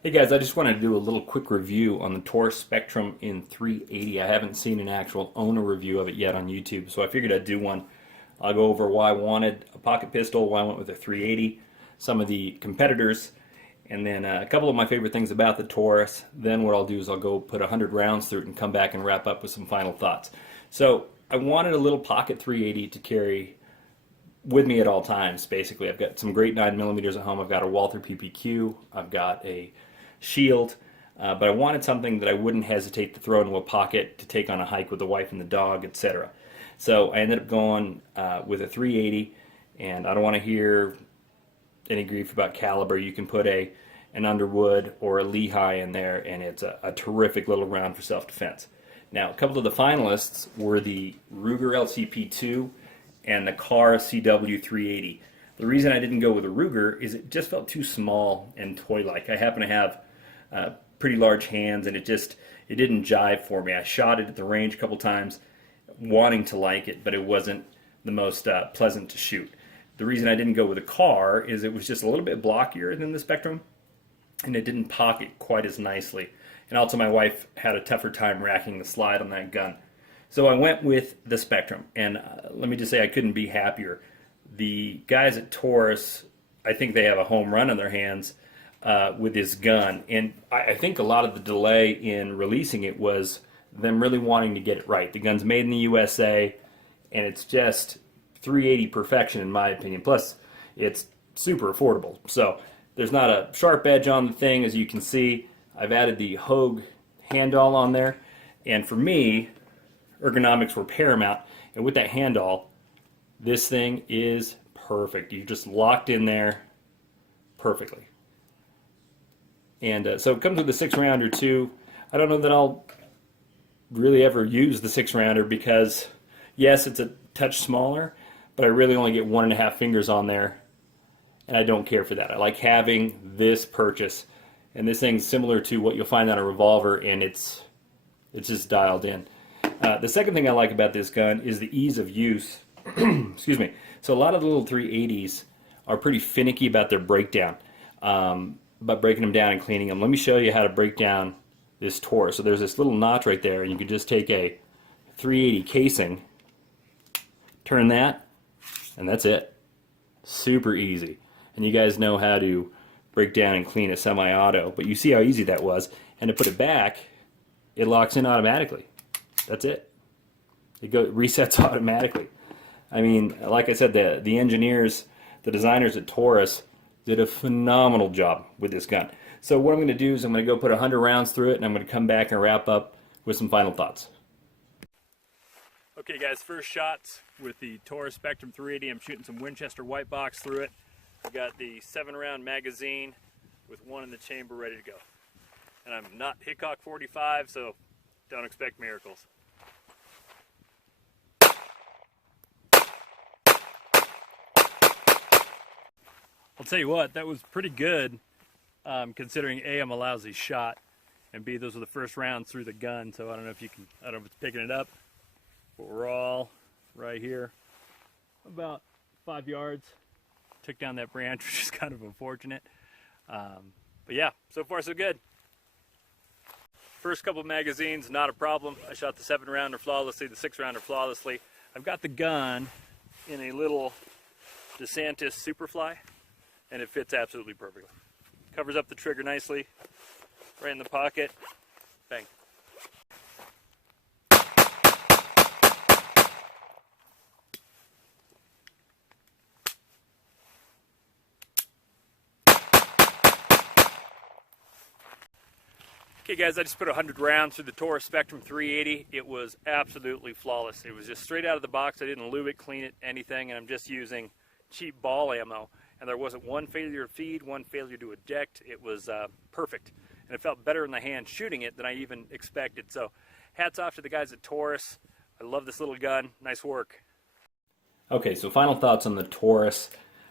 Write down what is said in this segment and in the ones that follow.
Hey guys, I just wanted to do a little quick review on the Taurus Spectrum in 380. I haven't seen an actual owner review of it yet on YouTube, so I figured I'd do one. I'll go over why I wanted a pocket pistol, why I went with a 380, some of the competitors, and then a couple of my favorite things about the Taurus. Then what I'll do is I'll go put 100 rounds through it and come back and wrap up with some final thoughts. So I wanted a little pocket 380 to carry with me at all times, basically. I've got some great 9mm at home. I've got a Walther PPQ. I've got a shield, but I wanted something that I wouldn't hesitate to throw into a pocket to take on a hike with the wife and the dog, etc. So I ended up going with a 380, and I don't want to hear any grief about caliber. You can put an Underwood or a Lehigh in there, and it's a terrific little round for self-defense. Now, a couple of the finalists were the Ruger LCP2 and the Carr CW380. The reason I didn't go with a Ruger is it just felt too small and toy-like. I happen to have pretty large hands, and it didn't jive for me. I shot it at the range a couple times wanting to like it, but it wasn't the most pleasant to shoot. The reason I didn't go with a Carr is it was just a little bit blockier than the Spectrum, and it didn't pocket quite as nicely. And also my wife had a tougher time racking the slide on that gun. So I went with the Spectrum, and let me just say I couldn't be happier. The guys at Taurus, I think they have a home run on their hands with this gun, and I think a lot of the delay in releasing it was them really wanting to get it right. The gun's made in the USA, and it's just 380 perfection in my opinion. Plus, it's super affordable. So there's not a sharp edge on the thing, as you can see. I've added the Hogue handall on there, and for me, ergonomics were paramount, and with that handall, this thing is perfect. You're just locked in there perfectly. And so it comes with a 6-rounder too. I don't know that I'll really ever use the 6-rounder because, yes, it's a touch smaller, but I really only get 1.5 fingers on there, and I don't care for that. I like having this purchase, and this thing's similar to what you'll find on a revolver, and it's just dialed in. The second thing I like about this gun is the ease of use. Excuse me. So a lot of the little 380s are pretty finicky about their breakdown, about breaking them down and cleaning them. Let me show you how to break down this Taurus. So there's this little notch right there, and you can just take a 380 casing, turn that, and that's it. Super easy. And you guys know how to break down and clean a semi-auto, but you see how easy that was. And to put it back, it locks in automatically. That's it. It resets automatically. I mean, like I said, the engineers, the designers at Taurus did a phenomenal job with this gun. So what I'm going to do is I'm going to go put 100 rounds through it, and I'm going to come back and wrap up with some final thoughts. Okay guys, first shots with the Taurus Spectrum 380. I'm shooting some Winchester white box through it. I got the 7-round magazine with one in the chamber ready to go. And I'm not hiccup 45, so don't expect miracles. I'll tell you what, that was pretty good, considering A, I'm a lousy shot, and B, those were the first rounds through the gun, so I don't know if it's picking it up, but we're all right here, about 5 yards. Took down that branch, which is kind of unfortunate, but yeah, so far so good. First couple magazines, not a problem. I shot the 7-rounder flawlessly, the 6-rounder flawlessly. I've got the gun in a little DeSantis Superfly, and it fits absolutely perfectly. Covers up the trigger nicely, right in the pocket, bang. Okay guys, I just put 100 rounds through the Taurus Spectrum 380. It was absolutely flawless. It was just straight out of the box. I didn't lube it, clean it, anything, and I'm just using cheap ball ammo. And there wasn't one failure to feed, one failure to eject. It was perfect. And it felt better in the hand shooting it than I even expected. So hats off to the guys at Taurus. I love this little gun. Nice work. Okay, so final thoughts on the Taurus.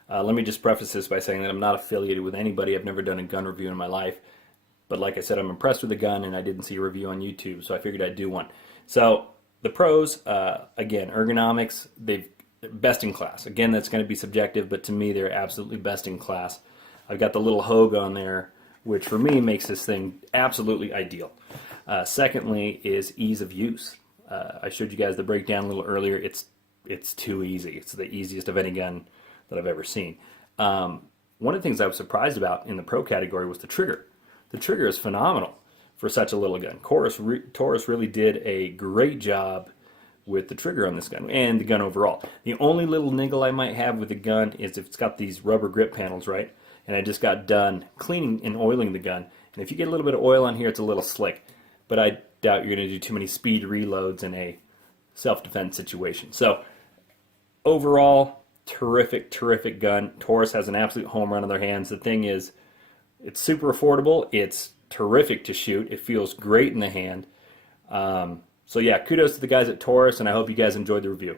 Let me just preface this by saying that I'm not affiliated with anybody. I've never done a gun review in my life. But like I said, I'm impressed with the gun, and I didn't see a review on YouTube, so I figured I'd do one. So the pros, again, ergonomics, they're best in class. Again, that's going to be subjective, but to me, they're absolutely best in class. I've got the little Hogue on there which for me makes this thing absolutely ideal. Secondly is ease of use. I showed you guys the breakdown a little earlier. It's too easy. It's the easiest of any gun that I've ever seen. One of the things I was surprised about in the pro category was the trigger. The trigger is phenomenal for such a little gun. Taurus really did a great job with the trigger on this gun and the gun overall. The only little niggle I might have with the gun is if it's got these rubber grip panels, right? And I just got done cleaning and oiling the gun. And if you get a little bit of oil on here, it's a little slick. But I doubt you're going to do too many speed reloads in a self-defense situation. So overall, terrific gun. Taurus has an absolute home run on their hands. The thing is, it's super affordable. It's terrific to shoot. It feels great in the hand. So yeah, kudos to the guys at Taurus, and I hope you guys enjoyed the review.